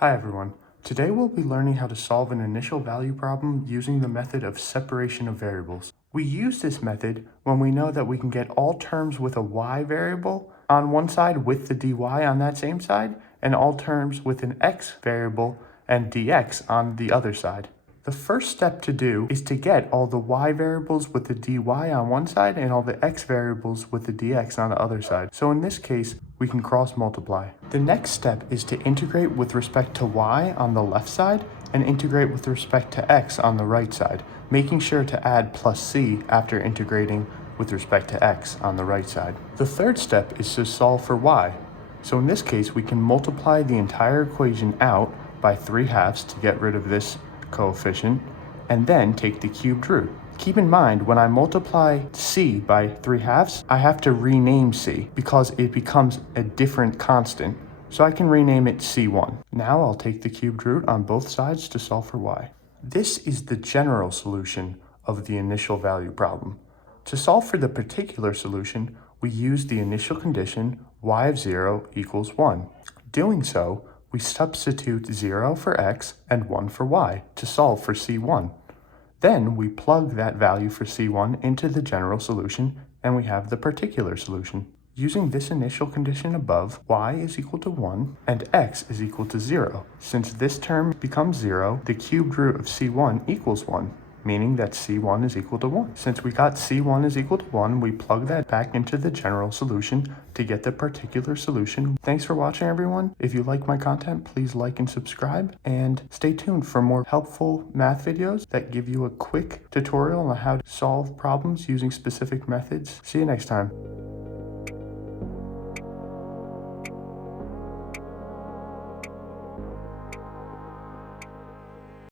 Hi everyone. Today we'll be learning how to solve an initial value problem using the method of separation of variables. We use this method when we know that we can get all terms with a y variable on one side with the dy on that same side, and all terms with an x variable and dx on the other side. The first step to do is to get all the y variables with the dy on one side and all the x variables with the dx on the other side. So in this case, we can cross multiply. The next step is to integrate with respect to y on the left side and integrate with respect to x on the right side, making sure to add plus c after integrating with respect to x on the right side. The third step is to solve for y. So in this case, we can multiply the entire equation out by 3/2 to get rid of this coefficient, and then take the cubed root. Keep in mind, when I multiply c by 3/2, I have to rename c because it becomes a different constant, so I can rename it c1. Now I'll take the cubed root on both sides to solve for y. This is the general solution of the initial value problem. To solve for the particular solution, we use the initial condition y of 0 equals 1. Doing so, we substitute 0 for x and 1 for y to solve for c1. Then we plug that value for c1 into the general solution, and we have the particular solution. Using this initial condition above, y is equal to 1 and x is equal to 0. Since this term becomes 0, the cubed root of c1 equals 1. Meaning that c1 is equal to 1. Since we got c1 is equal to 1, we plug that back into the general solution to get the particular solution. Thanks for watching, everyone. If you like my content, please like and subscribe, and stay tuned for more helpful math videos that give you a quick tutorial on how to solve problems using specific methods. See you next time.